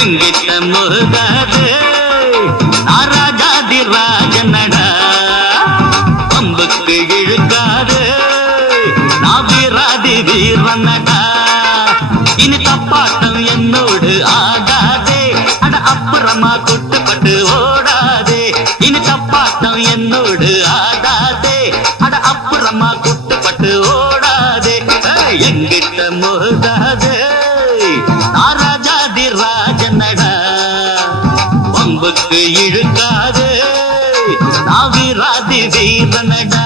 எங்கிட்ட முருகாது ராஜாதி ராஜனடா பம்புக்கு இழுக்காது நான் வீராதி வீரனடா இனி தப்பாட்டம் என்னோடு ஆகாதே அட அப்புறமா குட்டுப்பட்டு ஓடாதே இனி தப்பாட்டம் என்னோடு ஆகாதே அட அப்புறமா குட்டுப்பட்டு ஓடாதே எங்கிட்ட முருகாது ராஜாதி ராஜனடா பம்புக்கு இழுக்காது நான் வீராதி வீரனடா